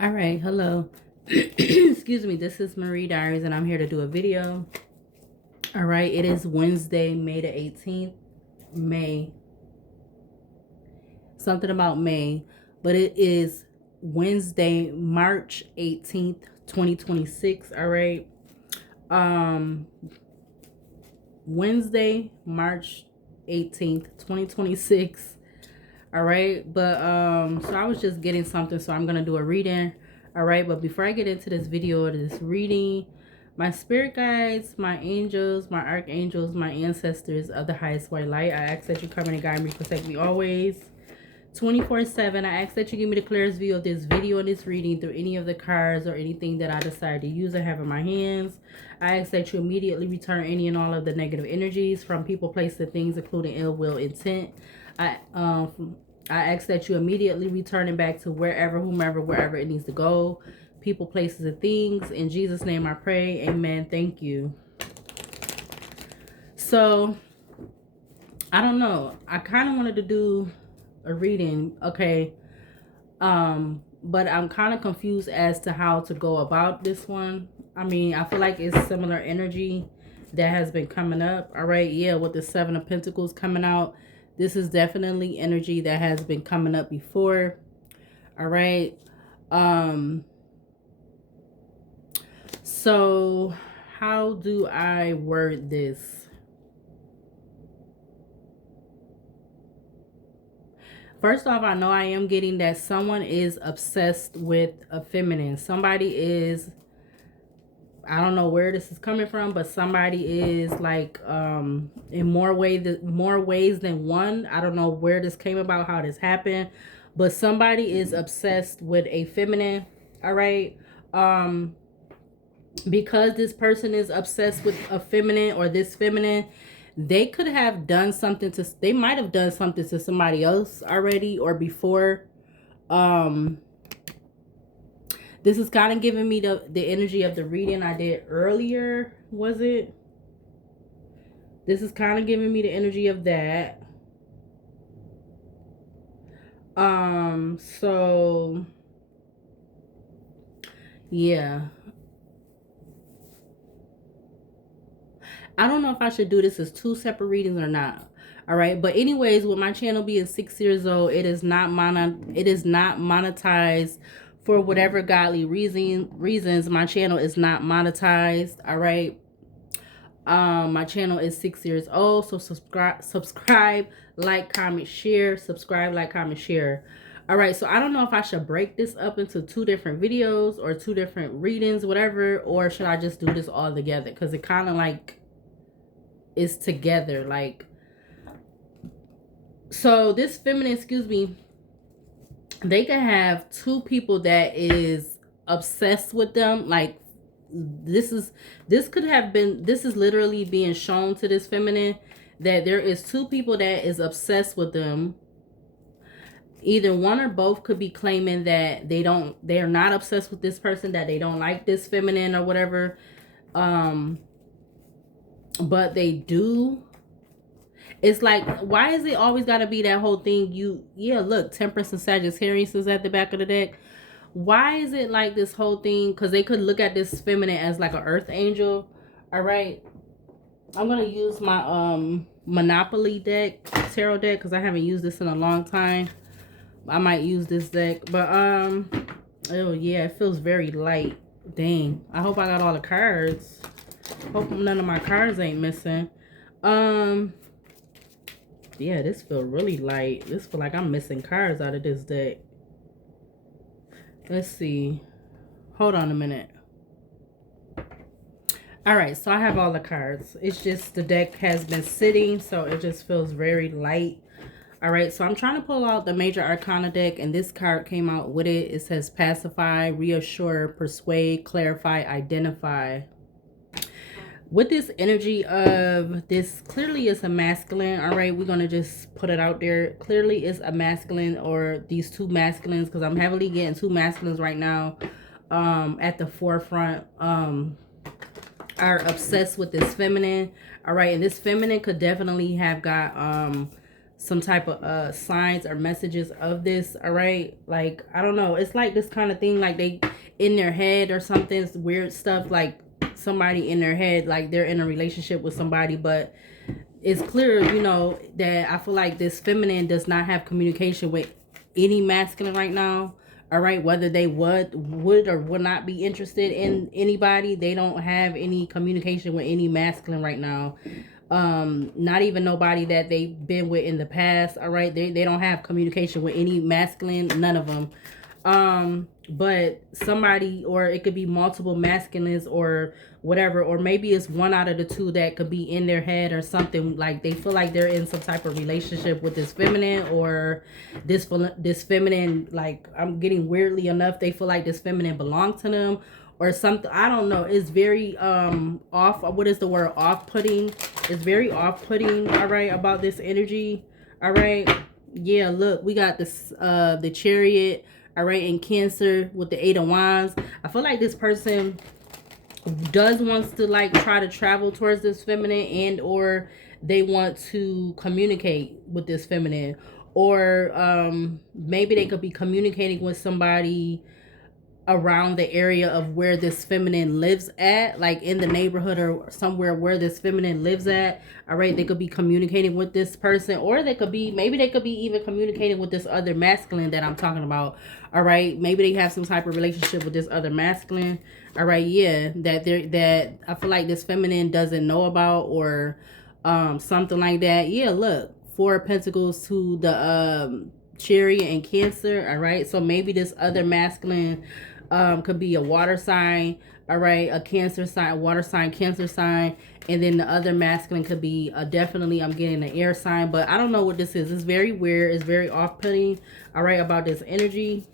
All right, hello. Excuse me, this is Marie Diaries, and I'm here to do a video. All right, it is Wednesday, May the 18th. May. Something about May, but it is Wednesday, March 18th, 2026. All right. Um, Wednesday, March 18th, 2026. All right, but so I was just getting something, so I'm gonna do a reading. All right, but before I get into this video or this reading, my spirit guides, my angels, my archangels, my ancestors of the highest white light, I ask that you come in and guide me, protect me always 24/7. I ask that you give me the clearest view of this video and this reading through any of the cards or anything that I decide to use or have in my hands. I ask that you immediately return any and all of the negative energies from people, places, and things, including ill will, intent. I ask that you immediately return it back to wherever, whomever, wherever it needs to go. People, places, and things. In Jesus' name I pray. Amen. Thank you. So, I don't know. I kind of wanted to do a reading. Okay. But I'm kind of confused as to how to go about this one. I mean, I feel like it's similar energy that has been coming up. All right. Yeah. With the Seven of Pentacles coming out. This is definitely energy that has been coming up before. All right. So how do I word this? First off, I know I am getting that someone is obsessed with a feminine. Somebody is, I don't know where this is coming from, but somebody is like in more ways than one. I don't know where this came about, how this happened, but somebody is obsessed with a feminine. All right. Because this person is obsessed with a feminine or this feminine, they could have done something to, they might have done something to somebody else already or before. This is kind of giving me the energy of the reading I did earlier. Was it? This is kind of giving me the energy of that. So yeah, I don't know if I should do this as two separate readings or not. All right, but anyways, with my channel being 6 years old, it is not monetized for whatever godly reasons. My channel is not monetized. All right. My channel is 6 years old, so subscribe, like, comment, share. Subscribe, like, comment, share. All right, so I don't know if I should break this up into two different videos or two different readings, whatever, or should I just do this all together? Because it kind of like is together, like. So this feminine, excuse me, they can have two people that is obsessed with them. Like this is literally being shown to this feminine that there is two people that is obsessed with them. Either one or both could be claiming that they are not obsessed with this person, that they don't like this feminine or whatever. But they do. It's like, why is it always got to be that whole thing? Yeah, look, Temperance and Sagittarius is at the back of the deck. Why is it like this whole thing? Because they could look at this feminine as like an earth angel. All right. I'm going to use my Monopoly deck, tarot deck, because I haven't used this in a long time. I might use this deck. But, oh, yeah, it feels very light. Dang. I hope I got all the cards. Hope none of my cards ain't missing. Yeah, this feel really light. This feel like I'm missing cards out of this deck. Let's see. Hold on a minute. All right, so I have all the cards. It's just the deck has been sitting, so it just feels very light. All right, so I'm trying to pull out the Major Arcana deck, and this card came out with it. It says Pacify, Reassure, Persuade, Clarify, Identify. With this energy of this, clearly is a masculine. All right, we're going to just put it out there. Clearly is a masculine, or these two masculines, because I'm heavily getting two masculines right now at the forefront, are obsessed with this feminine. All right, and this feminine could definitely have got some type of signs or messages of this. All right, like I don't know, it's like this kind of thing, like they in their head or something. It's weird stuff, like somebody in their head, like they're in a relationship with somebody, but it's clear, you know, that I feel like this feminine does not have communication with any masculine right now. All right, whether they would or would not be interested in anybody, they don't have any communication with any masculine right now. Not even nobody that they've been with in the past. All right, they don't have communication with any masculine, none of them. But somebody, or it could be multiple masculines or whatever, or maybe it's one out of the two that could be in their head or something, like they feel like they're in some type of relationship with this feminine, or this feminine, like I'm getting weirdly enough, they feel like this feminine belongs to them or something. I don't know, it's very off, what is the word, off-putting. It's very off-putting, all right, about this energy. All right, yeah, look, we got this the Chariot, all right, in Cancer with the Eight of Wands. I feel like this person does wants to like try to travel towards this feminine, and or they want to communicate with this feminine, or maybe they could be communicating with somebody around the area of where this feminine lives at, like in the neighborhood or somewhere where this feminine lives at. All right, they could be communicating with this person, or they could be, maybe they could be even communicating with this other masculine that I'm talking about. All right, maybe they have some type of relationship with this other masculine. All right, yeah, that I feel like this feminine doesn't know about, or something like that. Yeah, look, Four of Pentacles to the Chariot and Cancer. All right, so maybe this other masculine could be a water sign, all right, a Cancer sign, water sign, Cancer sign, and then the other masculine could be definitely, I'm getting an air sign, but I don't know what this is. It's very weird, it's very off-putting, all right, about this energy.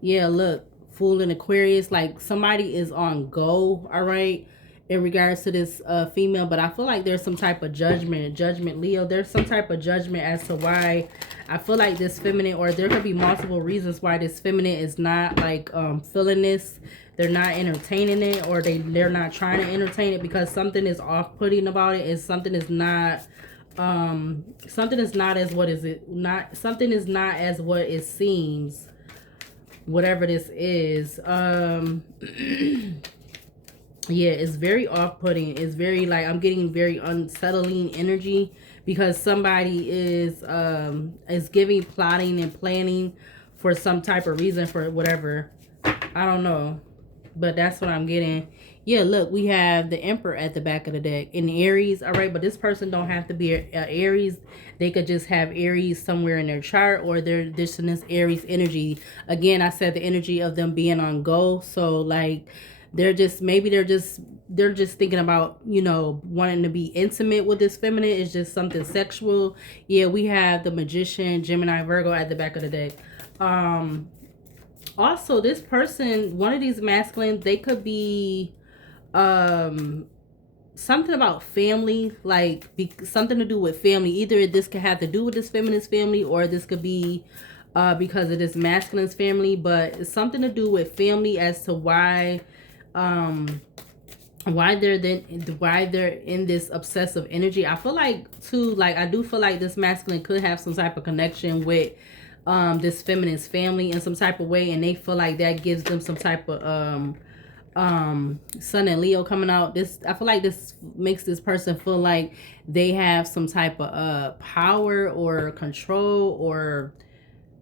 Yeah, look, Fool in Aquarius, like somebody is on go, all right, in regards to this female, but I feel like there's some type of judgment, Leo. There's some type of judgment as to why I feel like this feminine, or there could be multiple reasons why this feminine is not like feeling this. They're not entertaining it, or they're not trying to entertain it, because something is off-putting about it, and something is not as what is it not something is not as what it seems, whatever this is. Yeah, it's very off-putting. It's very, like, I'm getting very unsettling energy, because somebody is giving, plotting and planning for some type of reason, for whatever. I don't know, but that's what I'm getting. Yeah, look, we have the Emperor at the back of the deck in Aries. All right, but this person don't have to be a Aries. They could just have Aries somewhere in their chart, or they're just in this Aries energy. Again, I said the energy of them being on go. So like, they're just thinking about, you know, wanting to be intimate with this feminine. It's just something sexual. Yeah, we have the Magician, Gemini, Virgo at the back of the deck. Also, this person, one of these masculines, they could be something about family, like something to do with family. Either this could have to do with this feminine's family, or this could be because of this masculine's family, but it's something to do with family as to why they're in this obsessive energy. I feel like too, like I do feel like this masculine could have some type of connection with this feminine's family in some type of way, and they feel like that gives them some type of Sun and Leo coming out. I feel like this makes this person feel like they have some type of power or control, or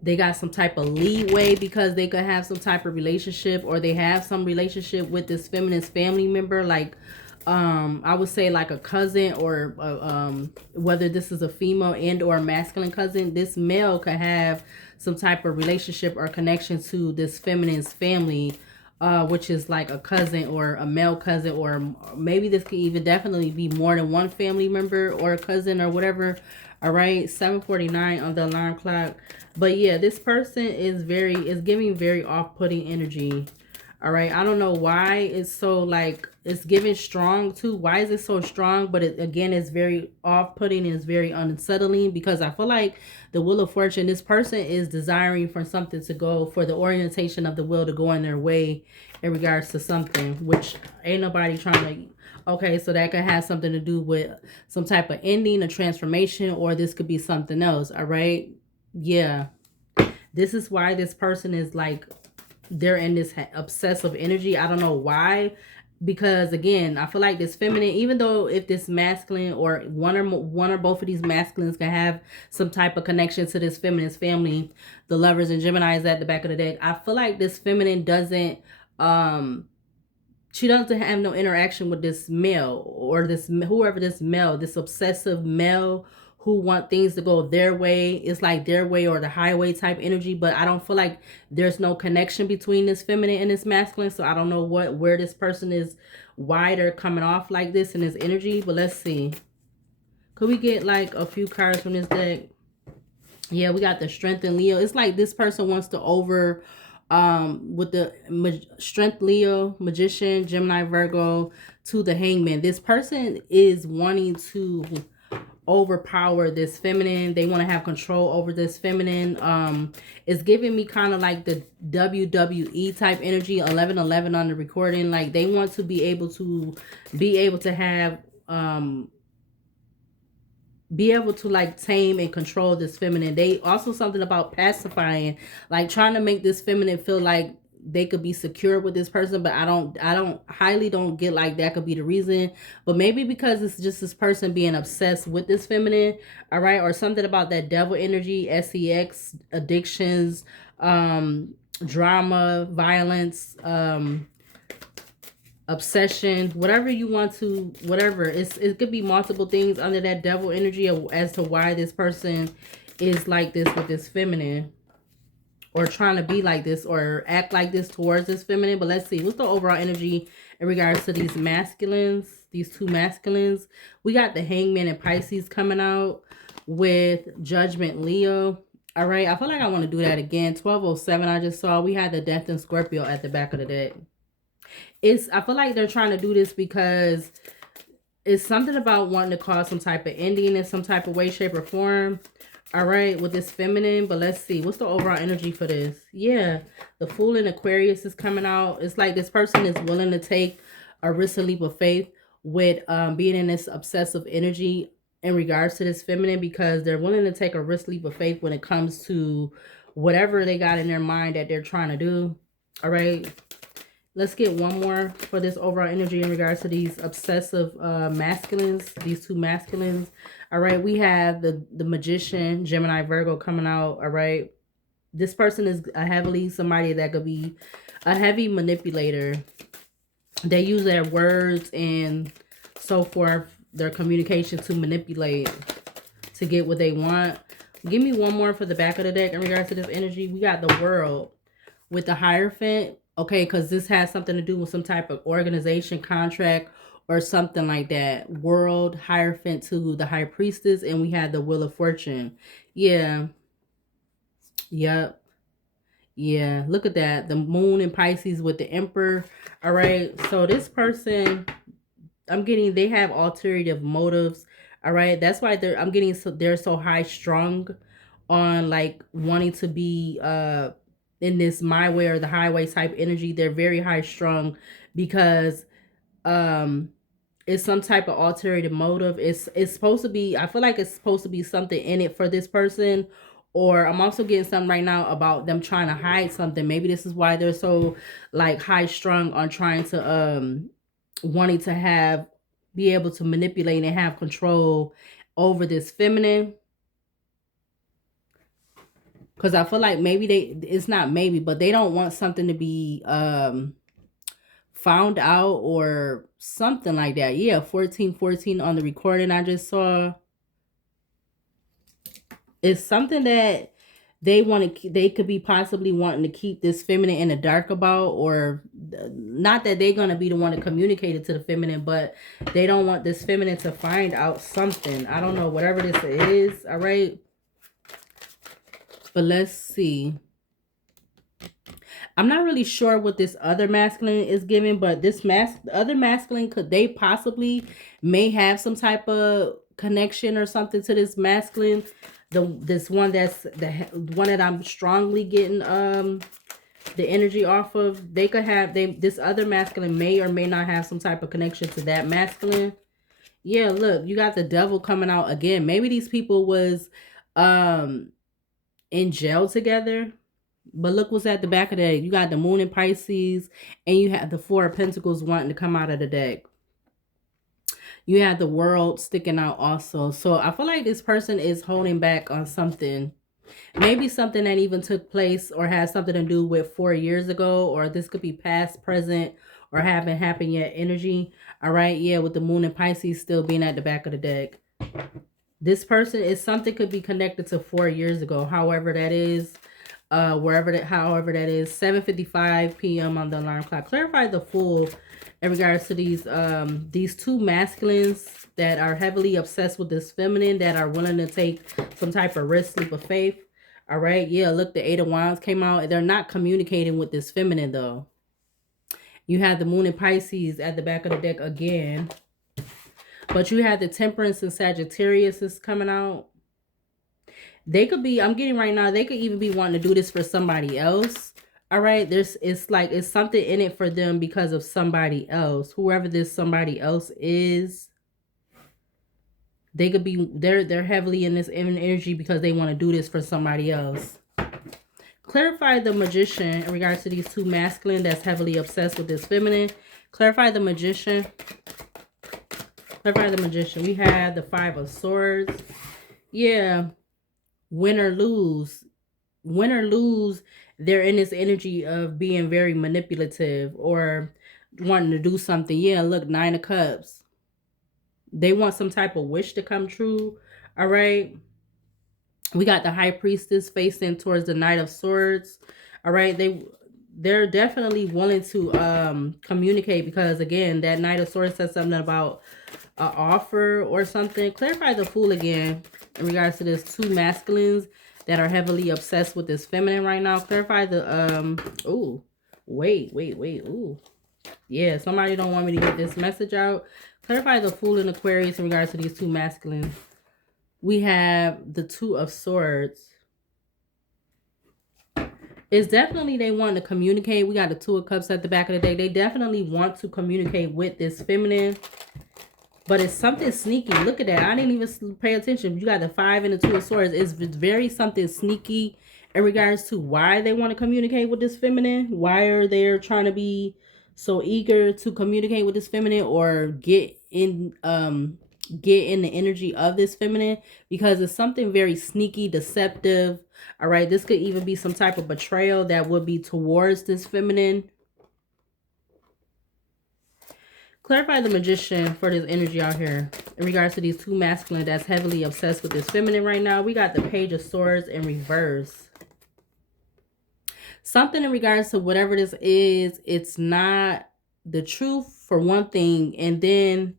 they got some type of leeway, because they could have some type of relationship, or they have some relationship with this feminine's family member, like I would say like a cousin, or whether this is a female and or a masculine cousin. This male could have some type of relationship or connection to this feminine's family, which is like a cousin or a male cousin, or maybe this could even definitely be more than one family member or a cousin or whatever. All right, 7:49 on the alarm clock. But yeah, this person is giving very off-putting energy. All right. I don't know why it's so like it's giving strong too. Why is it so strong? But it, again, it's very off-putting and it's very unsettling because I feel like the Wheel of Fortune, this person is desiring for something to go, for the orientation of the wheel to go in their way in regards to something, which ain't nobody trying to. Okay, so that could have something to do with some type of ending, a transformation, or this could be something else. All right. Yeah. This is why this person is like, they're in this obsessive energy. I don't know why, because again, I feel like this feminine, even though if this masculine or one or both of these masculines can have some type of connection to this feminine's family, the Lovers and Geminis at the back of the deck, I feel like this feminine doesn't she doesn't have no interaction with this male or this whoever this male, this obsessive male who want things to go their way. It's like their way or the highway type energy, but I don't feel like there's no connection between this feminine and this masculine. So I don't know where this person is, why they're coming off like this in this energy. But let's see. Could we get like a few cards from this deck? Yeah, we got the Strength in Leo. It's like this person wants to with the Strength Leo, Magician, Gemini, Virgo to the Hangman. This person is wanting to overpower this feminine. They want to have control over this feminine. It's giving me kind of like the WWE type energy, 1111 on the recording. Like they want to be able to have be able to like tame and control this feminine. They also something about pacifying, like trying to make this feminine feel like they could be secure with this person, but I highly don't get like that could be the reason. But maybe because it's just this person being obsessed with this feminine, all right, or something about that devil energy, sex, addictions, drama, violence, obsession, whatever you want to, whatever. It could be multiple things under that devil energy as to why this person is like this with this feminine, or trying to be like this or act like this towards this feminine. But let's see, what's the overall energy in regards to these masculines, these two masculines? We got the Hangman and Pisces coming out with Judgment, Leo. All right, I feel like I want to do that again. 1207 I just saw. We had the Death and Scorpio at the back of the deck. I feel like they're trying to do this because it's something about wanting to cause some type of ending in some type of way, shape, or form. All right, with this feminine. But let's see, what's the overall energy for this? Yeah, the Fool in Aquarius is coming out. It's like this person is willing to take a risk, a leap of faith with being in this obsessive energy in regards to this feminine, because they're willing to take a risk, leap of faith when it comes to whatever they got in their mind that they're trying to do. All right. Let's get one more for this overall energy in regards to these obsessive masculines, these two masculines. All right, we have the Magician, Gemini, Virgo coming out. All right, this person is somebody that could be a heavy manipulator. They use their words and so forth, their communication to manipulate, to get what they want. Give me one more for the back of the deck in regards to this energy. We got the World with the Hierophant. Okay, because this has something to do with some type of organization, contract, or something like that. World, Hierophant to the High Priestess, and we had the Wheel of Fortune. Yeah. Yep. Yeah, look at that. The Moon in Pisces with the Emperor. All right, so this person, I'm getting, they have ulterior motives. All right, that's why they're so high strung on like wanting to be in this my way or the highway type energy. They're very high strung because it's some type of ulterior motive. It's supposed to be, I feel like it's supposed to be something in it for this person. Or I'm also getting something right now about them trying to hide something. Maybe this is why they're so like high strung on trying to wanting to be able to manipulate and have control over this feminine. Because I feel like maybe it's not maybe, but they don't want something to be found out or something like that. Yeah, 1414 on the recording I just saw. It's something that they could be possibly wanting to keep this feminine in the dark about, or not that they're going to be the one to communicate it to the feminine, but they don't want this feminine to find out something. I don't know, whatever this is. All right. But let's see. I'm not really sure what this other masculine is giving, but the other masculine, could they possibly may have some type of connection or something to this masculine. This one that's the one that I'm strongly getting the energy off of. They could have this other masculine may or may not have some type of connection to that masculine. Yeah, look, you got the devil coming out again. Maybe these people was um in jail together. But look what's at the back of the deck. You got the moon in Pisces, and you have the Four of Pentacles wanting to come out of the deck. You have the World sticking out also. So I feel like this person is holding back on something. Maybe something that even took place or has something to do with 4 years ago, or this could be past, present, or haven't happened yet energy. All right, yeah, with the moon in Pisces still being at the back of the deck. This person is something could be connected to 4 years ago, however that is. However that is, 7:55 p.m. on the alarm clock. Clarify the Fool in regards to these two masculines that are heavily obsessed with this feminine, that are willing to take some type of risk, leap of faith. All right, yeah, look, the Eight of Wands came out. They're not communicating with this feminine though. You have the moon in Pisces at the back of the deck again, but you have the Temperance and Sagittarius is coming out. They could be, I'm getting right now, they could even be wanting to do this for somebody else. All right, it's something in it for them because of somebody else. Whoever this somebody else is, they could be, they're heavily in this energy because they want to do this for somebody else. Clarify the Magician in regards to these two masculine that's heavily obsessed with this feminine. Clarify the Magician. Clarify the Magician. We have the Five of Swords. Yeah. Win or lose, they're in this energy of being very manipulative or wanting to do something. Yeah, look, Nine of Cups. They want some type of wish to come true. All right. We got the High Priestess facing towards the Knight of Swords. All right. They're definitely willing to communicate, because again, that Knight of Swords says something about an offer or something. Clarify the Fool again in regards to this two masculines that are heavily obsessed with this feminine right now. Clarify the ooh, wait, ooh, yeah, somebody don't want me to get this message out. Clarify the Fool in Aquarius in regards to these two masculines. We have the Two of Swords. It's definitely they want to communicate. We got the Two of Cups at the back of the deck. They definitely want to communicate with this feminine, but it's something sneaky. Look at that. I didn't even pay attention. You got the Five and the Two of Swords. It's very something sneaky in regards to why they want to communicate with this feminine. Why are they trying to be so eager to communicate with this feminine or get in the energy of this feminine? Because it's something very sneaky, deceptive. All right, this could even be some type of betrayal that would be towards this feminine. Clarify the Magician for this energy out here in regards to these two masculine that's heavily obsessed with this feminine right now. We got the Page of Swords in reverse. Something in regards to whatever this is, it's not the truth for one thing, and then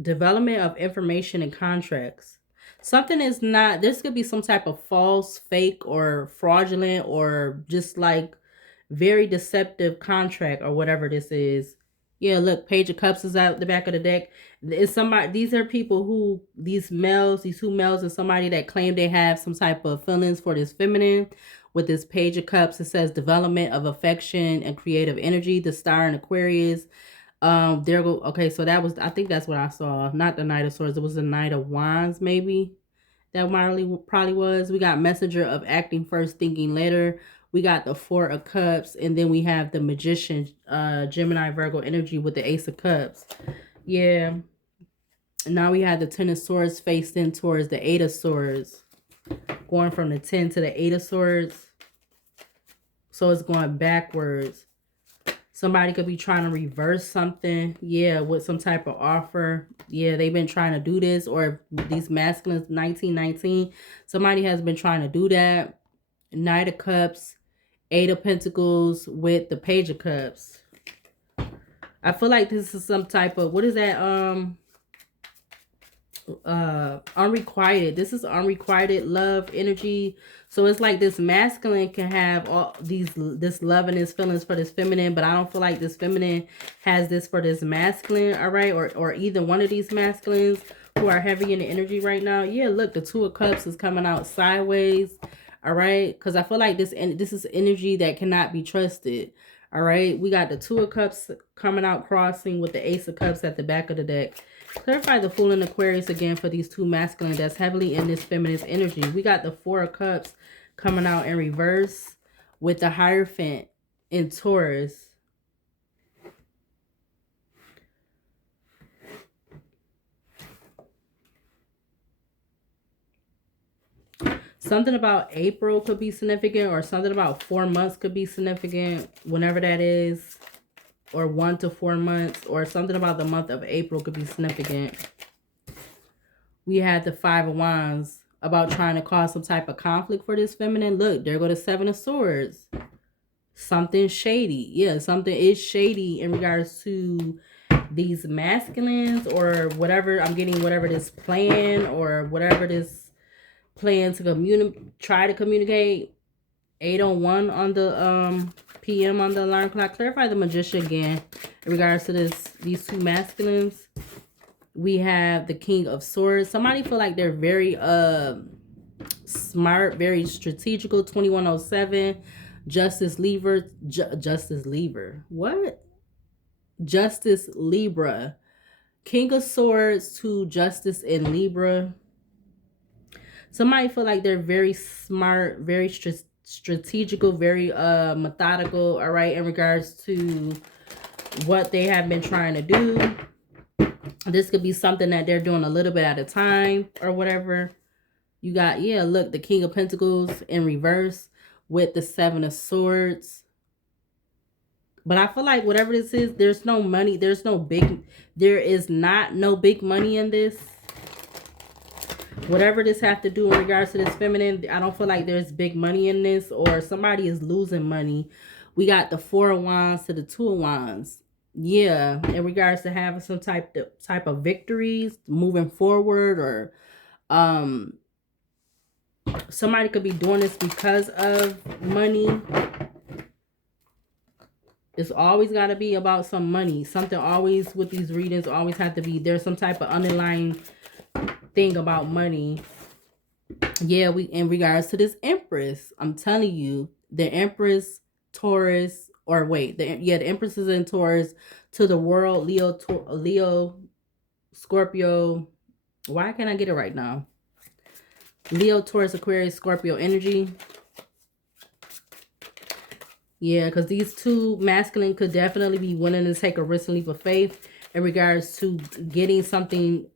development of information and contracts. Something is not, this could be some type of false, fake, or fraudulent, or just like very deceptive contract or whatever this is. Yeah, look, Page of Cups is out the back of the deck. It's somebody, these are people who, these two males and somebody that claim they have some type of feelings for this feminine. With this Page of Cups, it says development of affection and creative energy. The Star in Aquarius. Okay, so that was, I think that's what I saw. Not the Knight of Swords. It was the Knight of Wands, maybe. That probably was. We got Messenger of Acting First, Thinking Later. We got the Four of Cups, and then we have the Magician, Gemini, Virgo energy with the Ace of Cups. Yeah. Now we have the Ten of Swords facing towards the Eight of Swords. Going from the 10 to the 8 of Swords. So it's going backwards. Somebody could be trying to reverse something. Yeah, with some type of offer. Yeah, they've been trying to do this. Or these masculines, 1919. Somebody has been trying to do that. Knight of Cups. 8 of Pentacles with the Page of Cups. I feel like this is some type of, what is that? unrequited. This is unrequited love energy. So it's like this masculine can have all this love and this feelings for this feminine, but I don't feel like this feminine has this for this masculine. All right, or either one of these masculines who are heavy in the energy right now. Yeah, look, the Two of Cups is coming out sideways. All right, because I feel like this is energy that cannot be trusted. All right, we got the Two of Cups coming out crossing with the Ace of Cups at the back of the deck. Clarify the Fool in Aquarius again for these two masculine that's heavily in this feminist energy. We got the Four of Cups coming out in reverse with the Hierophant in Taurus. Something about April could be significant, or something about 4 months could be significant, whenever that is. Or 1 to 4 months, or something about the month of April could be significant. We had the Five of Wands about trying to cause some type of conflict for this feminine. Look, there go the Seven of Swords. Something shady. Yeah, something is shady in regards to these masculines, or whatever. I'm getting whatever this plan, or whatever this plan to try to communicate. 8:01 on the PM on the alarm clock. Clarify the Magician again in regards to these two masculines. We have the King of Swords. Somebody feel like they're very smart, very strategical. 2107. Justice Libra. Justice Libra. What? Justice Libra. King of Swords to Justice in Libra. Somebody feel like they're very smart, very strategical, very methodical, all right, in regards to what they have been trying to do. This could be something that they're doing a little bit at a time or whatever. You got, yeah, look, the King of Pentacles in reverse with the Seven of Swords. But I feel like whatever this is, there's no money, there is not no big money in this. Whatever this have to do in regards to this feminine, I don't feel like there's big money in this, or somebody is losing money. We got the Four of Wands to the Two of Wands. Yeah, in regards to having some type of victories, moving forward, or somebody could be doing this because of money. It's always got to be about some money. Something always with these readings always have to be, there's some type of underlying thing about money. Yeah, we in regards to this Empress, I'm telling you, the Empress, Taurus, or wait, the Empress is in Taurus to the world, Leo, Scorpio. Why can't I get it right now? Leo, Taurus, Aquarius, Scorpio energy. Yeah, because these two masculine could definitely be willing to take a risk and leap of faith in regards to getting something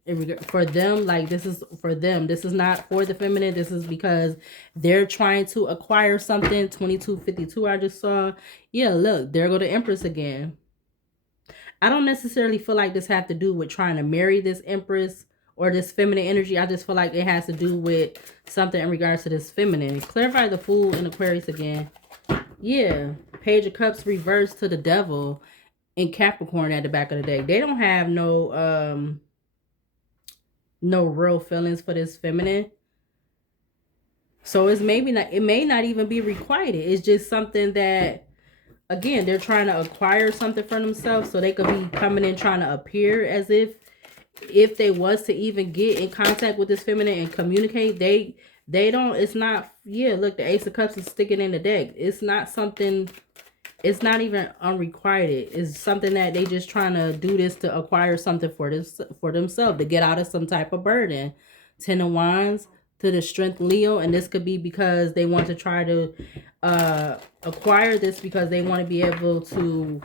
for them. Like, this is for them. This is not for the feminine. This is because they're trying to acquire something. 2252 I just saw. Yeah, look, there go the Empress again. I don't necessarily feel like this have to do with trying to marry this Empress or this feminine energy. I just feel like it has to do with something in regards to this feminine. Clarify the Fool in Aquarius again. Yeah, Page of Cups reversed to the Devil in Capricorn at the back of the deck. They don't have no real feelings for this feminine. So it may not even be requited. It's just something that, again, they're trying to acquire something for themselves, so they could be coming in trying to appear as if they was to even get in contact with this feminine and communicate, they don't, it's not, yeah, look, the Ace of Cups is sticking in the deck. It's not something, it's not even unrequited. It's something that they just trying to do this to acquire something for themselves, to get out of some type of burden. 10 of Wands to the Strength Leo, and this could be because they want to try to acquire this because they want to be able to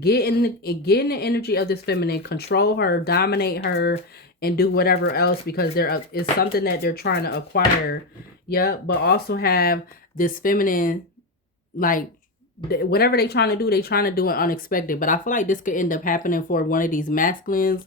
get in the energy of this feminine, control her, dominate her, and do whatever else, because it's something that they're trying to acquire. Yeah, but also have this feminine, like, whatever they trying to do, they trying to do it unexpected. But I feel like this could end up happening for one of these masculines,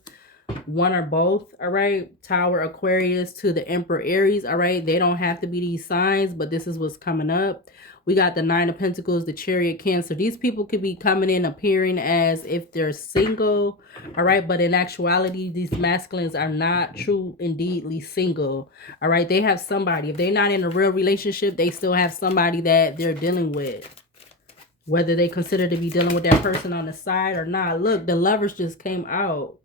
one or both. All right, Tower Aquarius to the Emperor Aries. All right, they don't have to be these signs, but this is what's coming up. We got the Nine of Pentacles, the Chariot, Cancer. These people could be coming in appearing as if they're single, all right? But in actuality, these masculines are not true, indeedly single, all right? They have somebody. If they're not in a real relationship, they still have somebody that they're dealing with. Whether they consider to be dealing with that person on the side or not. Look, the Lovers just came out.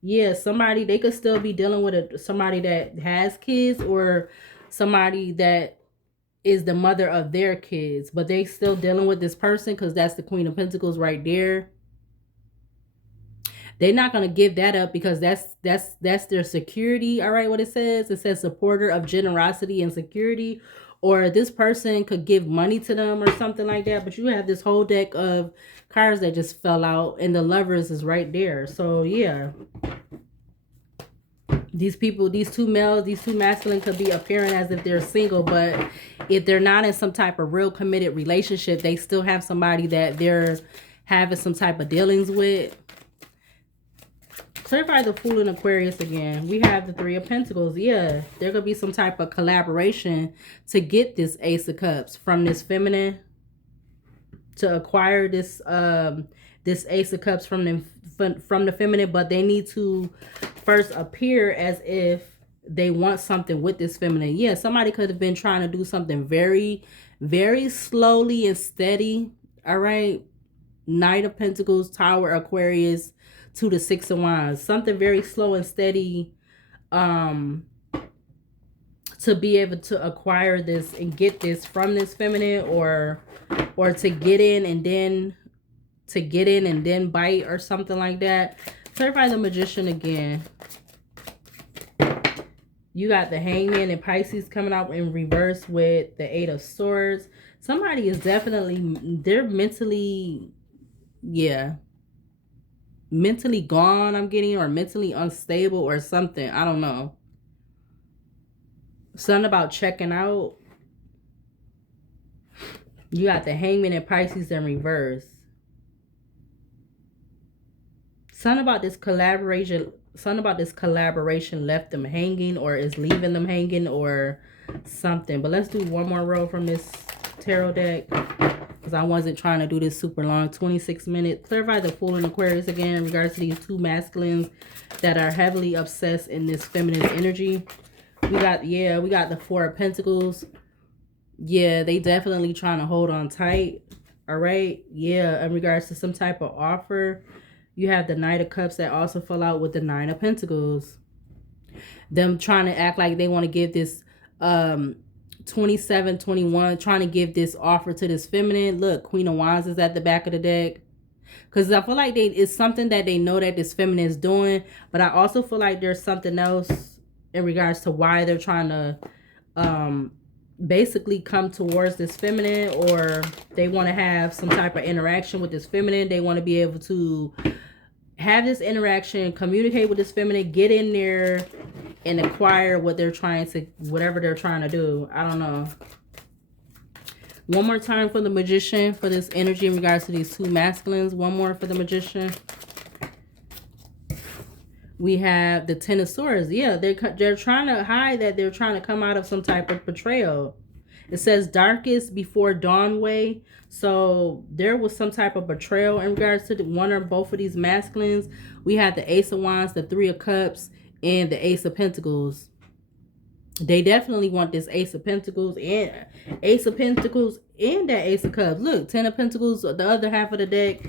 Yeah, somebody, they could still be dealing with somebody that has kids or somebody that is the mother of their kids, but they still dealing with this person because that's the Queen of Pentacles right there. They're not going to give that up because that's their security. All right, what it says supporter of generosity and security, or this person could give money to them or something like that. But you have this whole deck of cards that just fell out and the Lovers is right there. So yeah, these people, these two males, these two masculine could be appearing as if they're single, but if they're not in some type of real committed relationship, they still have somebody that they're having some type of dealings with. Clarify the Fool in Aquarius again. We have the Three of Pentacles. Yeah, there could be some type of collaboration to get this Ace of Cups from this feminine, to acquire this this Ace of Cups from the feminine, but they need to first appear as if they want something with this feminine. Yeah, somebody could have been trying to do something very, very slowly and steady. All right. Knight of Pentacles, Tower, Aquarius, to the Six of Wands. Something very slow and steady to be able to acquire this and get this from this feminine, or to get in and then bite or something like that. Clarify the Magician again. You got the Hangman and Pisces coming out in reverse with the Eight of Swords. Somebody is definitely, they're mentally, yeah, mentally gone, I'm getting, or mentally unstable or something. I don't know. Something about checking out. You got the Hangman and Pisces in reverse. Something about this collaboration left them hanging, or is leaving them hanging, or something. But let's do one more row from this tarot deck, because I wasn't trying to do this super long. 26 minutes. Clarify the Fool in Aquarius again in regards to these two masculines that are heavily obsessed in this feminine energy. We got the Four of Pentacles. Yeah, they definitely trying to hold on tight. All right. Yeah, in regards to some type of offer. You have the Knight of Cups that also fell out with the Nine of Pentacles. Them trying to act like they want to give this 27, 21, trying to give this offer to this feminine. Look, Queen of Wands is at the back of the deck. Because I feel like it's something that they know that this feminine is doing. But I also feel like there's something else in regards to why they're trying to basically come towards this feminine, or they want to have some type of interaction with this feminine. They want to be able to have this interaction, communicate with this feminine, get in there and acquire what they're trying to, whatever they're trying to do. I don't know. One more time for the Magician, for this energy in regards to these two masculines. One more for the Magician. We have the Ten of Swords. Yeah, they're trying to hide that they're trying to come out of some type of betrayal. It says darkest before dawn way. So there was some type of betrayal in regards to one or both of these masculines. We have the Ace of Wands, the Three of Cups, and the Ace of Pentacles. They definitely want this Ace of Pentacles and that Ace of Cups. Look, Ten of Pentacles, the other half of the deck,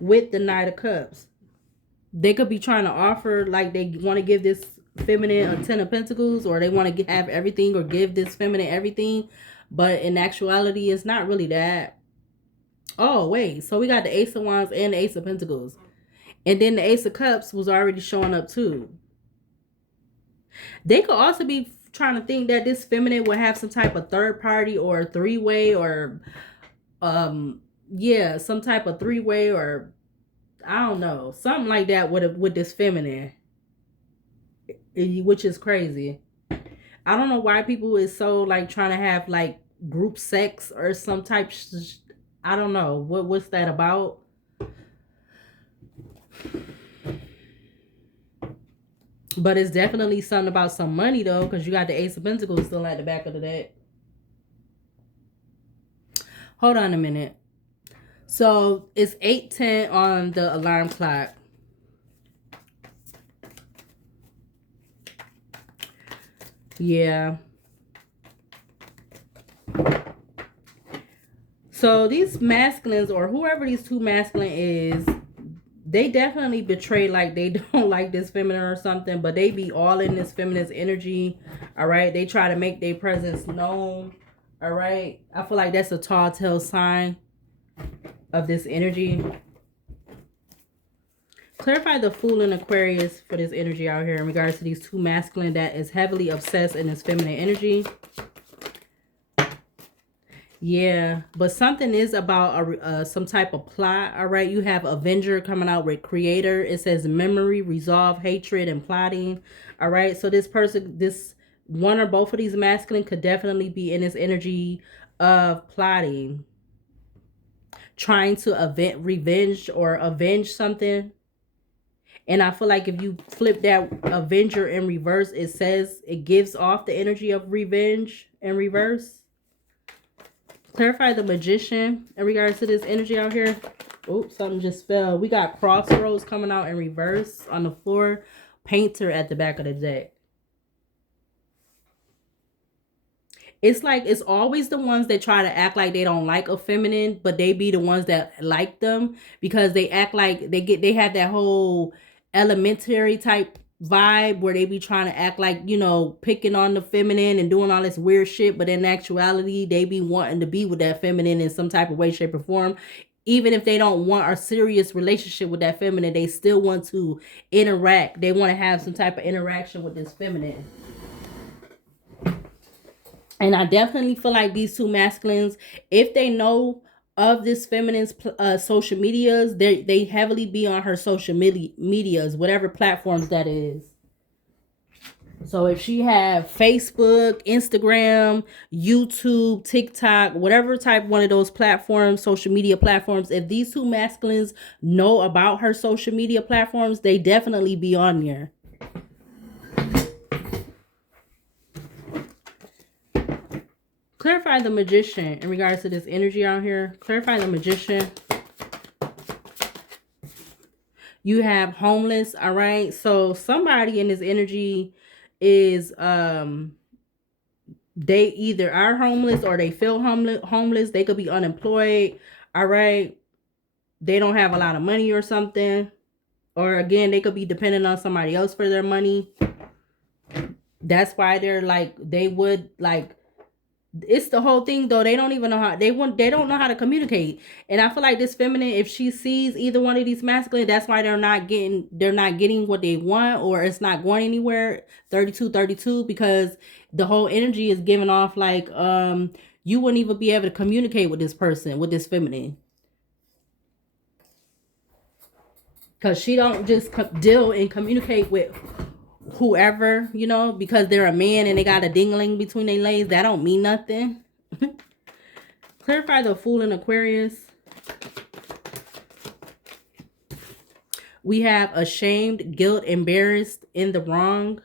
with the Knight of Cups. They could be trying to offer, like they want to give this feminine a Ten of Pentacles, or they want to have everything, or give this feminine everything. But in actuality, it's not really that. Oh, wait. So we got the Ace of Wands and the Ace of Pentacles. And then the Ace of Cups was already showing up too. They could also be trying to think that this feminine will have some type of third party, or three-way, or yeah, some type of three-way, or I don't know, something like that with this feminine, which is crazy. I don't know why people is so like trying to have like group sex or some type. I don't know what's that about. But it's definitely something about some money though, because you got the Ace of Pentacles still at the back of the deck. Hold on a minute. So it's 8:10 on the alarm clock. Yeah. So these masculines, or whoever these two masculine is, they definitely betray, like they don't like this feminine or something, but they be all in this feminine energy. All right. They try to make their presence known. All right. I feel like that's a tall tale sign of this energy. Clarify the Fool in Aquarius for this energy out here in regards to these two masculine that is heavily obsessed in this feminine energy. Yeah, but something is about some type of plot. All right, you have Avenger coming out with Creator. It says memory, resolve, hatred, and plotting. All right, so this person, this one or both of these masculine could definitely be in this energy of plotting, trying to revenge or avenge something. And I feel like if you flip that Avenger in reverse, it says it gives off the energy of revenge in reverse. Clarify the Magician in regards to this energy out here. Oops, something just fell. We got Crossroads coming out in reverse on the floor. Painter at the back of the deck. It's like it's always the ones that try to act like they don't like a feminine, but they be the ones that like them because they act like they have that whole elementary type vibe where they be trying to act like, you know, picking on the feminine and doing all this weird shit, but in actuality they be wanting to be with that feminine in some type of way, shape, or form. Even if they don't want a serious relationship with that feminine, they still want to interact. They want to have some type of interaction with this feminine. And I definitely feel like these two masculines, if they know of this feminine's social medias, they heavily be on her social medias, whatever platforms that is. So if she have Facebook, Instagram, YouTube, TikTok, whatever type one of those platforms, social media platforms, if these two masculines know about her social media platforms, they definitely be on there. Clarify the Magician in regards to this energy out here. Clarify the Magician. You have homeless, all right? So somebody in this energy is they either are homeless or they feel homeless. They could be unemployed, all right? They don't have a lot of money or something. Or again, they could be dependent on somebody else for their money. That's why they're like, they would like, it's the whole thing though. They don't even know how they don't know how to communicate. And I feel like this feminine, if she sees either one of these masculine, that's why they're not getting what they want, or it's not going anywhere. 32 because the whole energy is giving off like you wouldn't even be able to communicate with this person, with this feminine, because she don't just deal and communicate with whoever, you know, because they're a man and they got a dingling between their legs. That don't mean nothing. Clarify the Fool in Aquarius. We have ashamed, guilt, embarrassed, in the wrong.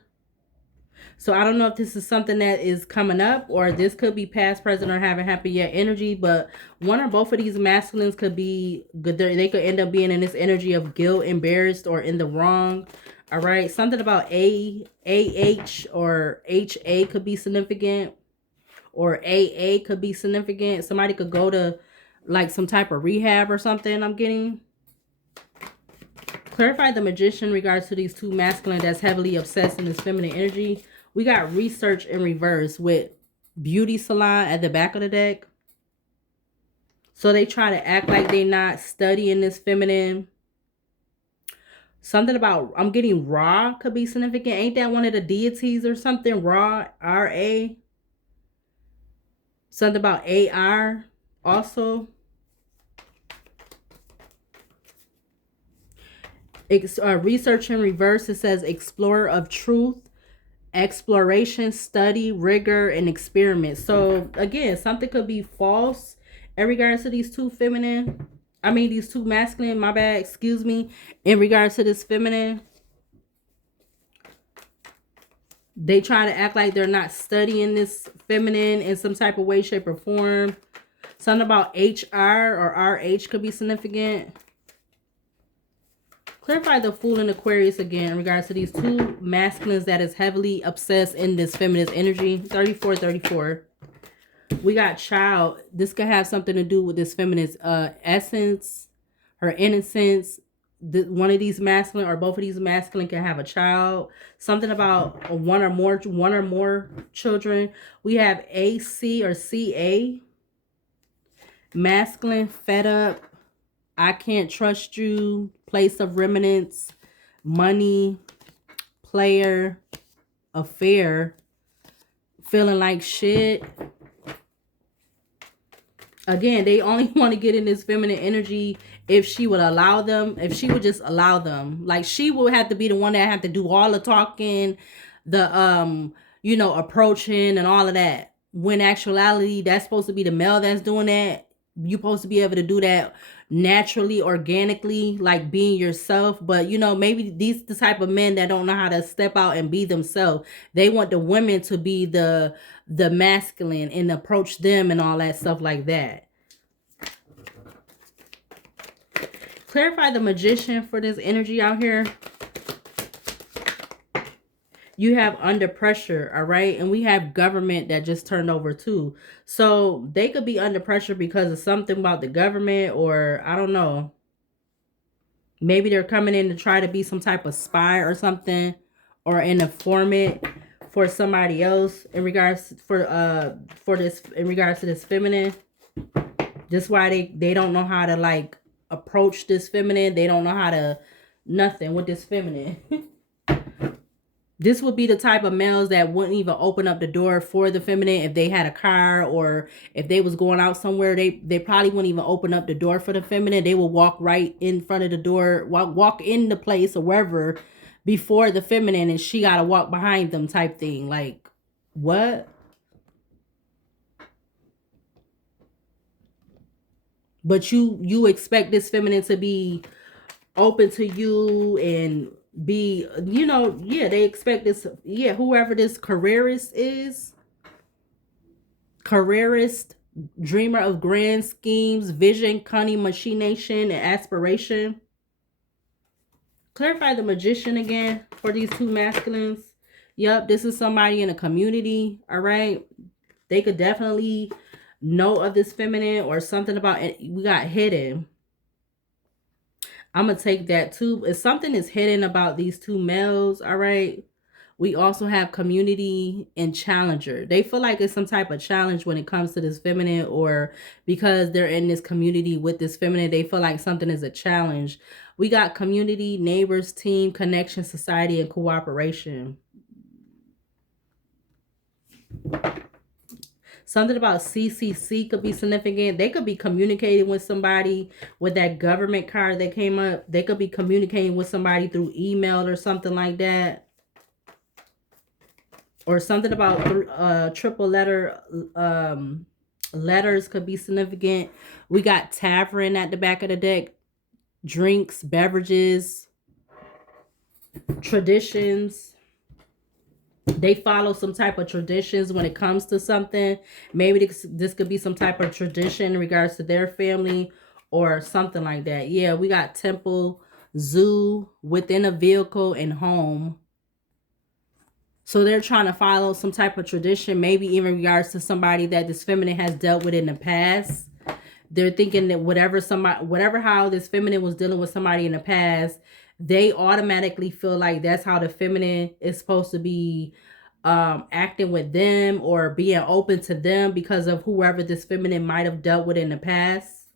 So I don't know if this is something that is coming up, or this could be past, present, or haven't happened yet energy, but one or both of these masculines could be good. They could end up being in this energy of guilt, embarrassed, or in the wrong. All right, something about AH or HA could be significant, or AA could be significant. Somebody could go to like some type of rehab or something. I'm getting. Clarify the Magician in regards to these two masculine that's heavily obsessed in this feminine energy. We got Research in reverse with Beauty Salon at the back of the deck. So they try to act like they're not studying this feminine. Something about, I'm getting Ra could be significant. Ain't that one of the deities or something? Ra, R-A. Something about AR also. Research in reverse, it says explorer of truth, exploration, study, rigor, and experiment. So again, something could be false in regards to these two feminine. I mean, these two masculine, my bad, excuse me, in regards to this feminine. They try to act like they're not studying this feminine in some type of way, shape, or form. Something about HR or RH could be significant. Clarify the Fool in Aquarius again in regards to these two masculines that is heavily obsessed in this feminist energy. 34, 34. We got child. This could have something to do with this feminist essence, her innocence. One of these masculine or both of these masculine can have a child. Something about one or more children. We have AC or CA. Masculine, fed up, I can't trust you, place of remnants, money, player, affair, feeling like shit. Again, they only want to get in this feminine energy if she would allow them, if she would just allow them. Like, she would have to be the one that have to do all the talking, the you know, approaching and all of that. When actuality, that's supposed to be the male that's doing that. You're supposed to be able to do that naturally, organically, like being yourself. But you know, maybe these the type of men that don't know how to step out and be themselves. They want the women to be the masculine and approach them and all that stuff like that. Clarify the Magician for this energy out here. You have under pressure, all right? And we have government that just turned over too. So they could be under pressure because of something about the government, or I don't know. Maybe they're coming in to try to be some type of spy or something, or an informant for somebody else in regards for this, in regards to this feminine. That's why they don't know how to like approach this feminine. They don't know how to nothing with this feminine. This would be the type of males that wouldn't even open up the door for the feminine if they had a car, or if they was going out somewhere. They probably wouldn't even open up the door for the feminine. They will walk right in front of the door, walk in the place or wherever before the feminine, and she got to walk behind them type thing. Like, what? But you expect this feminine to be open to you and be, you know, yeah, they expect this, yeah, whoever this careerist, dreamer of grand schemes, vision, cunning, machination, and aspiration. Clarify the Magician again for these two masculines. Yep, this is somebody in a community, all right? They could definitely know of this feminine or something about it. We got hidden. I'm going to take that too. If something is hidden about these two males, all right? We also have community and challenger. They feel like it's some type of challenge when it comes to this feminine, or because they're in this community with this feminine, they feel like something is a challenge. We got community, neighbors, team, connection, society, and cooperation. Something about CCC could be significant. They could be communicating with somebody with that government card that came up. They could be communicating with somebody through email or something like that. Or something about triple letter letters could be significant. We got tavern at the back of the deck. Drinks, beverages, traditions. They follow some type of traditions when it comes to something. Maybe this could be some type of tradition in regards to their family or something like that. Yeah, we got temple, zoo, within a vehicle, and home. So they're trying to follow some type of tradition, maybe even in regards to somebody that this feminine has dealt with in the past. They're thinking that whatever how this feminine was dealing with somebody in the past, they automatically feel like that's how the feminine is supposed to be acting with them or being open to them because of whoever this feminine might have dealt with in the past.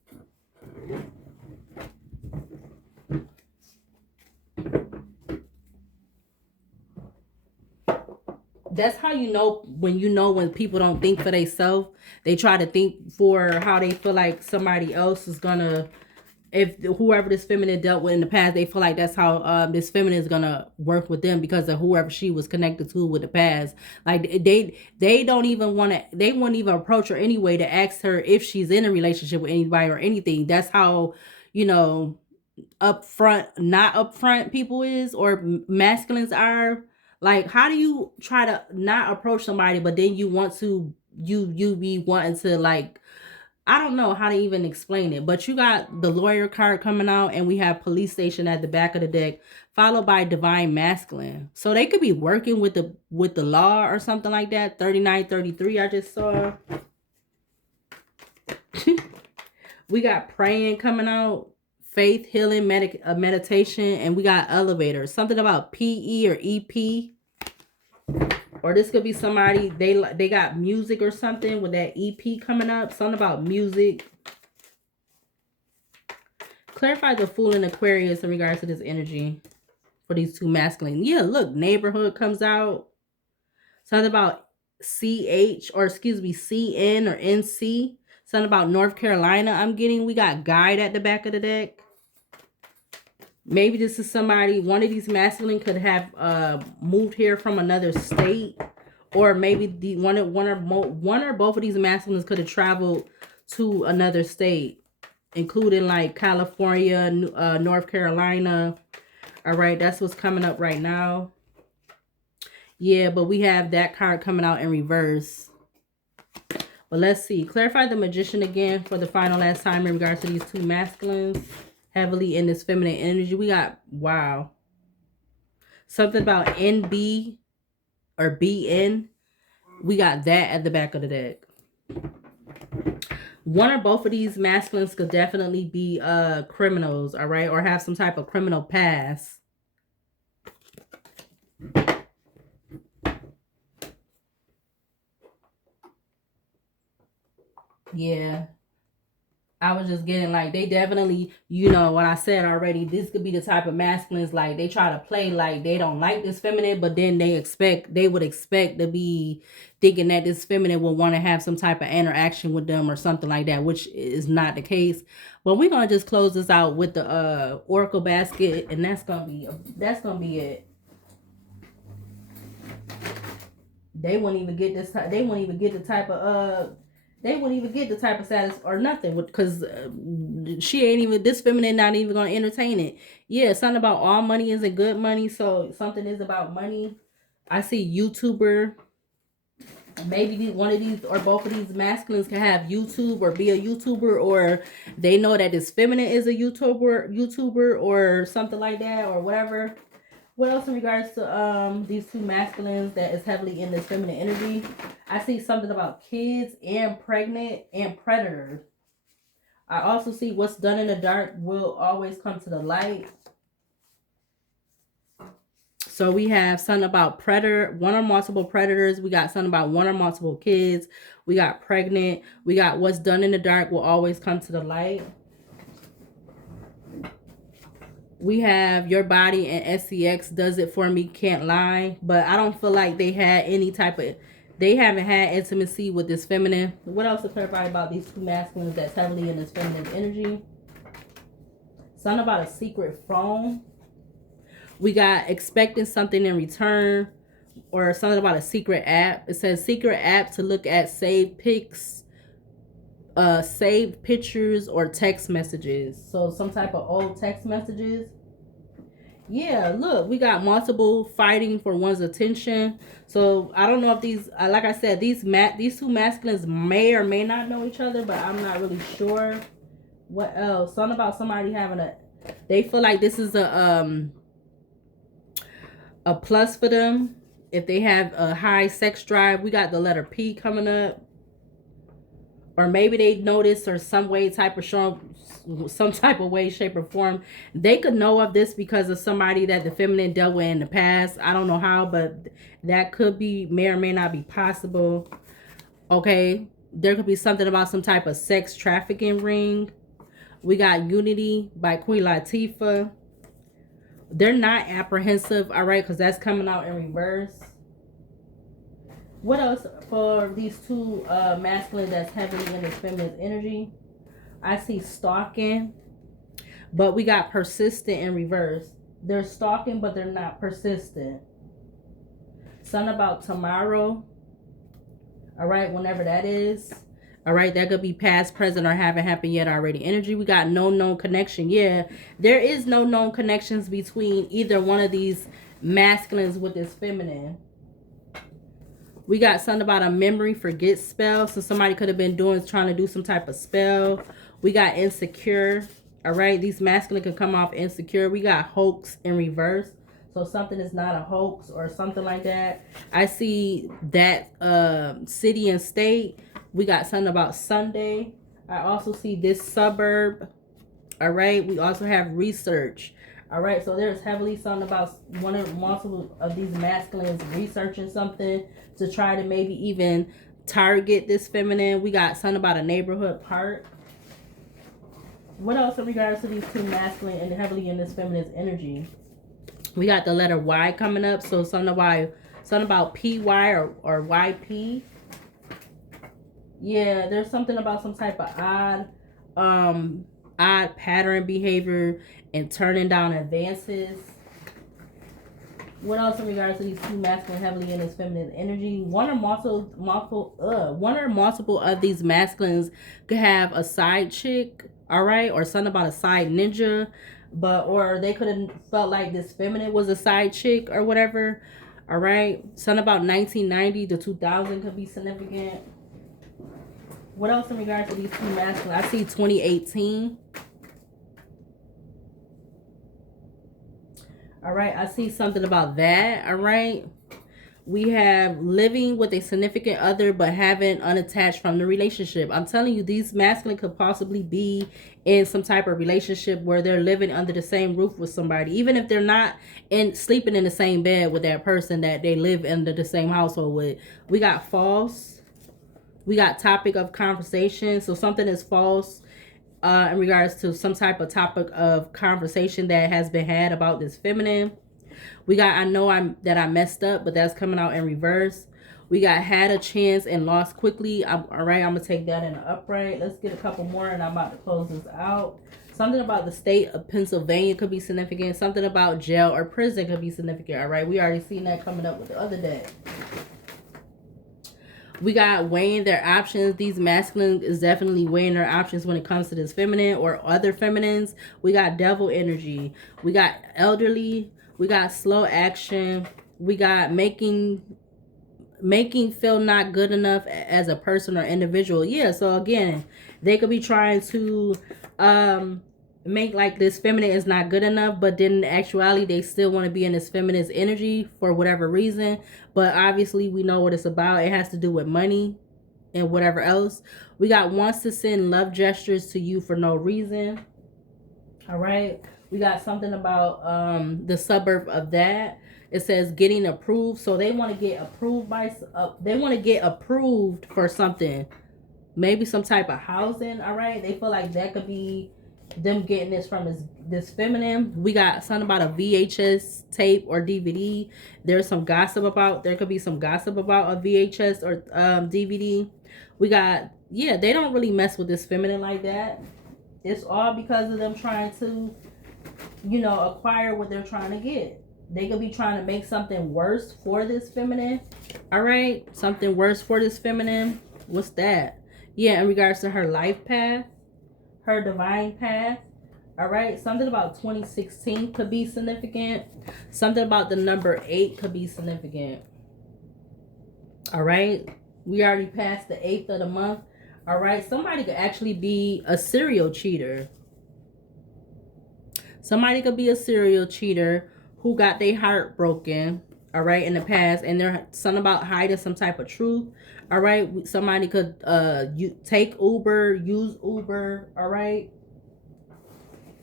That's how you know when people don't think for themselves. They try to think for how they feel like somebody else is gonna, if whoever this feminine dealt with in the past, they feel like that's how this feminine is gonna work with them because of whoever she was connected to with the past. Like they don't even want to, they won't even approach her anyway to ask her if she's in a relationship with anybody or anything. That's how, you know, not upfront people is, or masculines are. Like, how do you try to not approach somebody, but then you want to, you be wanting to like I don't know how to even explain it, but you got the lawyer card coming out, and we have police station at the back of the deck, followed by divine masculine. So they could be working with the law or something like that. 3933 I just saw. We got praying coming out, faith, healing, meditation, and we got elevators. Something about PE or EP. Or this could be somebody, they got music or something with that EP coming up. Something about music. Clarify the Fool in Aquarius in regards to this energy for these two masculine. Yeah, look, neighborhood comes out. Something about CN or NC. Something about North Carolina I'm getting. We got guide at the back of the deck. Maybe this is somebody, one of these masculine could have moved here from another state. Or maybe one or both of these masculines could have traveled to another state, including like California, North Carolina. All right, that's what's coming up right now. Yeah, but we have that card coming out in reverse. But let's see. Clarify the Magician again for the final last time in regards to these two masculines. Heavily in this feminine energy. We got, wow. Something about NB or BN. We got that at the back of the deck. One or both of these masculines could definitely be criminals, all right? Or have some type of criminal past. Yeah. I was just getting like, they definitely, you know what I said already, this could be the type of masculines, like they try to play like they don't like this feminine, but then they would expect to be thinking that this feminine will want to have some type of interaction with them or something like that, which is not the case. But we're going to just close this out with the Oracle basket, and that's going to be it. They won't even get this, they won't even get the type of they wouldn't even get the type of status or nothing, because she ain't even, this feminine not even going to entertain it. Yeah, something about all money isn't good money, so something is about money. I see YouTuber. Maybe one of these or both of these masculines can have YouTube or be a YouTuber, or they know that this feminine is a YouTuber or something like that, or whatever. What else in regards to these two masculines that is heavily in this feminine energy? I see something about kids and pregnant and predators. I also see what's done in the dark will always come to the light. So we have something about predator, one or multiple predators. We got something about one or multiple kids. We got pregnant. We got what's done in the dark will always come to the light. We have your body and SCX does it for me, can't lie. But I don't feel like they had any type of, they haven't had intimacy with this feminine. What else to clarify about these two masculines that's heavily in this feminine energy? Something about a secret phone. We got expecting something in return, or something about a secret app. It says secret app to look at saved pics, saved pictures, or text messages. So some type of old text messages. Yeah, look, we got multiple fighting for one's attention. So I don't know if these, like I said, these two masculines may or may not know each other, but I'm not really sure. What else? Something about somebody having they feel like this is a plus for them if they have a high sex drive. We got the letter P coming up. Or maybe they notice, or some way, some type of way, shape, or form, they could know of this because of somebody that the feminine dealt with in the past. I don't know how, but that could be, may or may not be possible. Okay, there could be something about some type of sex trafficking ring. We got Unity by Queen Latifah. They're not apprehensive, all right, because that's coming out in reverse. What else for these two masculine that's heavily in this feminine energy? I see stalking, but we got persistent in reverse. They're stalking, but they're not persistent. Something about tomorrow. All right, whenever that is. All right, that could be past, present, or haven't happened yet already. Energy, we got no known connection. Yeah, there is no known connections between either one of these masculines with this feminine. We got something about a memory forget spell. So somebody could have been trying to do some type of spell. We got insecure. All right, these masculine can come off insecure. We got hoax in reverse. So something is not a hoax or something like that. I see that city and state. We got something about Sunday. I also see this suburb. All right, we also have research. All right, so there's heavily something about one or multiple of these masculines researching something to try to maybe even target this feminine. We got something about a neighborhood park. What else in regards to these two masculine and heavily in this feminine's energy? We got the letter Y coming up, so something about PY or YP. Yeah, there's something about some type of odd pattern behavior and turning down advances. What else in regards to these two masculine heavily in this feminine energy? One or multiple of these masculines could have a side chick, all right, or something about a side ninja, or they could have felt like this feminine was a side chick or whatever. All right, something about 1990 to 2000 could be significant. What else in regards to these two masculine? I see 2018. All right, I see something about that. All right, we have living with a significant other but having unattached from the relationship. I'm telling you, these masculine could possibly be in some type of relationship where they're living under the same roof with somebody, even if they're not sleeping in the same bed with that person that they live under the same household with. We got false. We got topic of conversation. So something is false in regards to some type of topic of conversation that has been had about this feminine. We got I know that I messed up, but that's coming out in reverse. We got had a chance and lost quickly. All right, I'm gonna take that in the upright. Let's get a couple more and I'm about to close this out. Something about the state of Pennsylvania could be significant. Something about jail or prison could be significant. All right, we already seen that coming up with the other day. We got weighing their options. These masculine is definitely weighing their options when it comes to this feminine or other feminines. We got devil energy. We got elderly. We got slow action. We got making feel not good enough as a person or individual. Yeah, so again, they could be trying to make like this feminine is not good enough, but then in actuality they still want to be in this feminine energy for whatever reason. But obviously we know what it's about. It has to do with money and whatever else. We got wants to send love gestures to you for no reason. All right, we got something about the suburb of that. It says getting approved. So they want to get approved they want to get approved for something, maybe some type of housing. All right, they feel like that could be them getting this from this feminine. We got something about a VHS tape or DVD. There could be some gossip about a VHS or DVD. We got, yeah, they don't really mess with this feminine like that. It's all because of them trying to, acquire what they're trying to get. They could be trying to make something worse for this feminine. All right, something worse for this feminine. What's that? Yeah, in regards to her life path, her divine path. All right, something about 2016 could be significant. Something about the number 8 could be significant. All right, we already passed the 8th of the month. All right, somebody could actually be a serial cheater. Somebody could be a serial cheater who got their heart broken, all right, in the past, and there's something about hiding some type of truth. All right, somebody could take Uber, use Uber. All right,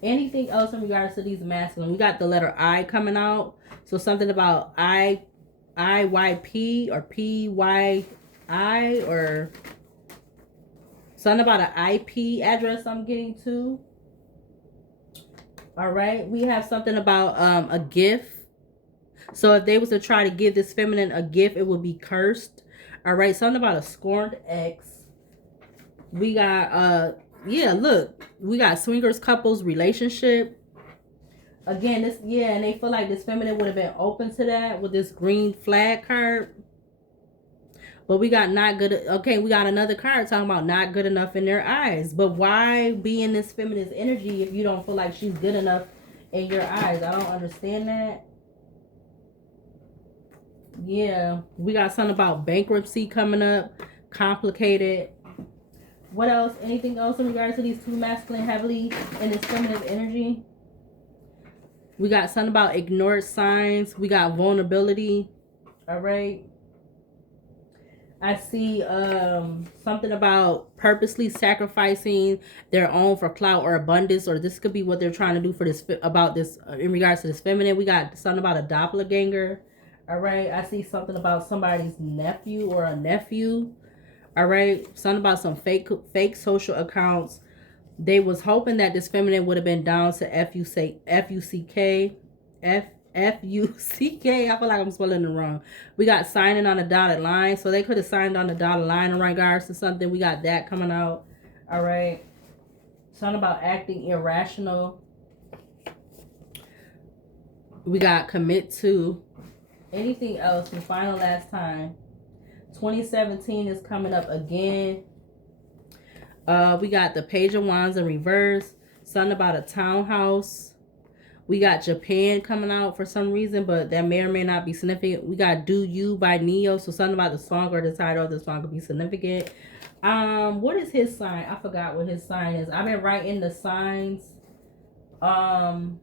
anything else in regards to these masculine? We got the letter I coming out, so something about IYP or PYI or something about an IP address I'm getting to. All right, we have something about a gift. So if they was to try to give this feminine a gift, it would be cursed. All right, something about a scorned ex. We got yeah, look, we got swingers couples relationship. Again, this, yeah, and they feel like this feminine would have been open to that with this green flag card. But we got not good. Okay, we got another card talking about not good enough in their eyes. But why be in this feminine energy if you don't feel like she's good enough in your eyes? I don't understand that. Yeah, we got something about bankruptcy coming up, complicated. What else? Anything else in regards to these two masculine heavily in this feminine energy? We got something about ignored signs. We got vulnerability. All right. I see something about purposely sacrificing their own for clout or abundance, or this could be what they're trying to do for this about this in regards to this feminine. We got something about a doppelganger. All right. I see something about somebody's nephew or a nephew. All right. Something about some fake social accounts. They was hoping that this feminine would have been down to F-U-C-K. F-U-C-K. I feel like I'm spelling it wrong. We got signing on a dotted line. So they could have signed on the dotted line in regards to something. We got that coming out. All right. Something about acting irrational. We got commit to. Anything else? And final last time. 2017 is coming up again. We got the Page of Wands in reverse. Something about a townhouse. We got Japan coming out for some reason, but that may or may not be significant. We got Do You by Neo. So something about the song or the title of the song could be significant. What is his sign? I forgot what his sign is. I've been writing the signs on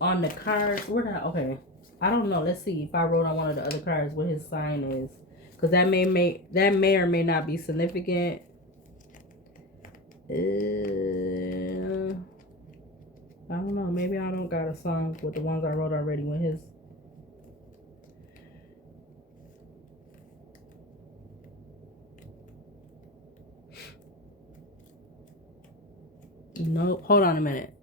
the cards. Okay. I don't know. Let's see if I wrote on one of the other cards what his sign is. Because that may or may not be significant. I don't know. Maybe I don't got a song with the ones I wrote already with his. Nope. Hold on a minute.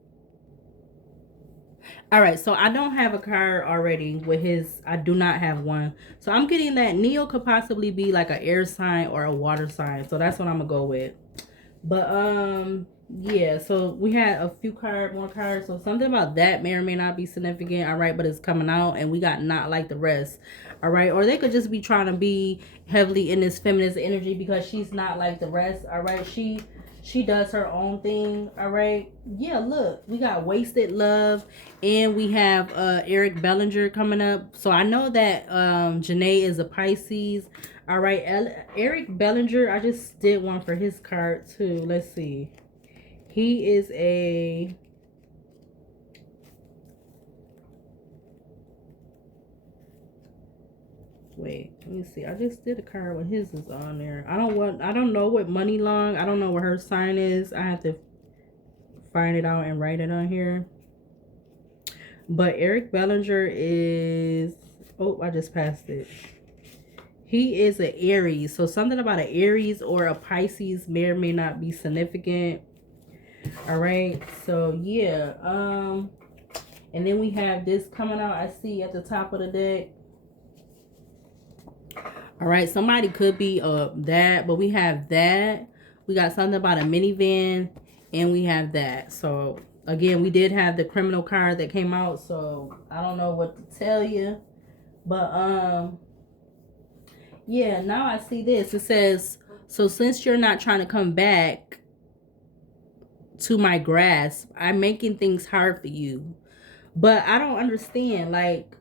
All right, so I don't have a card already with his. I do not have one. So I'm getting that Neo could possibly be like an air sign or a water sign. So that's what I'm gonna go with. But yeah, so we had a few more cards. So something about that may or may not be significant. All right, but it's coming out, and we got not like the rest. All right, or they could just be trying to be heavily in this feminist energy because she's not like the rest. All right, she does her own thing. All right, yeah, look, we got Wasted Love, and we have Eric Bellinger coming up. So I know that Janae is a Pisces. All right, Eric Bellinger, I just did one for his card too. Let's see. He is a... Wait, let me see. I just did a card when his is on there. I don't know what Money Long. I don't know what her sign is. I have to find it out and write it on here. But Eric Bellinger is... Oh, I just passed it. He is an Aries. So something about an Aries or a Pisces may or may not be significant. All right. So yeah. And then we have this coming out. I see at the top of the deck. All right. Somebody could be that, but we have that. We got something about a minivan, and we have that. So again, we did have the criminal card that came out. So I don't know what to tell you, but yeah, now I see this. It says, so since you're not trying to come back to my grasp, I'm making things hard for you. But I don't understand. Like,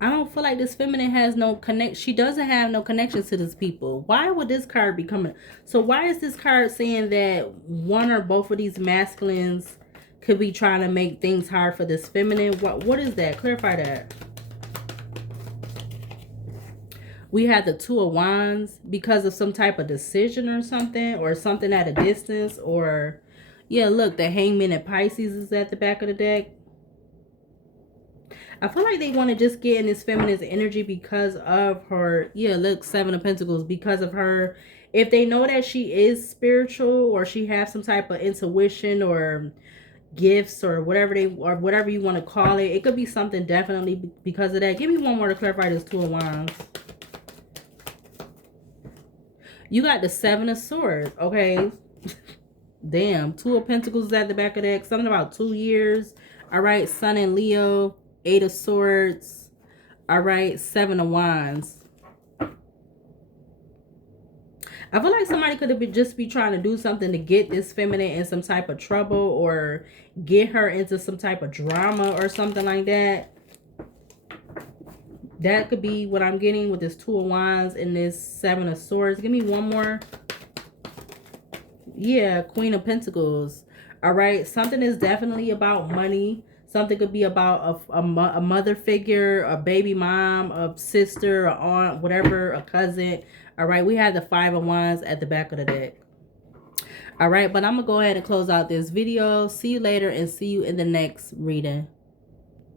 I don't feel like this feminine has no connect. She doesn't have no connections to these people. Why would this card be coming? So why is this card saying that one or both of these masculines could be trying to make things hard for this feminine? What is that? Clarify that. We had the Two of Wands because of some type of decision or something at a distance, or yeah, look, the Hangman and Pisces is at the back of the deck. I feel like they want to just get in this feminist energy because of her. Yeah, look, Seven of Pentacles, because of her. If they know that she is spiritual or she has some type of intuition or gifts or whatever you want to call it, it could be something definitely because of that. Give me one more to clarify this Two of Wands. You got the Seven of Swords, okay? Damn, Two of Pentacles is at the back of the deck. Something about 2 years. All right, Sun and Leo. Eight of Swords. All right, Seven of Wands. I feel like somebody could have just be trying to do something to get this feminine in some type of trouble or get her into some type of drama or something like that. That could be what I'm getting with this 2 of Wands and this 7 of Swords. Give me one more. Yeah, Queen of Pentacles. All right. Something is definitely about money. Something could be about a mother figure, a baby mom, a sister, a aunt, whatever, a cousin. All right. We have the 5 of Wands at the back of the deck. All right. But I'm going to go ahead and close out this video. See you later and see you in the next reading.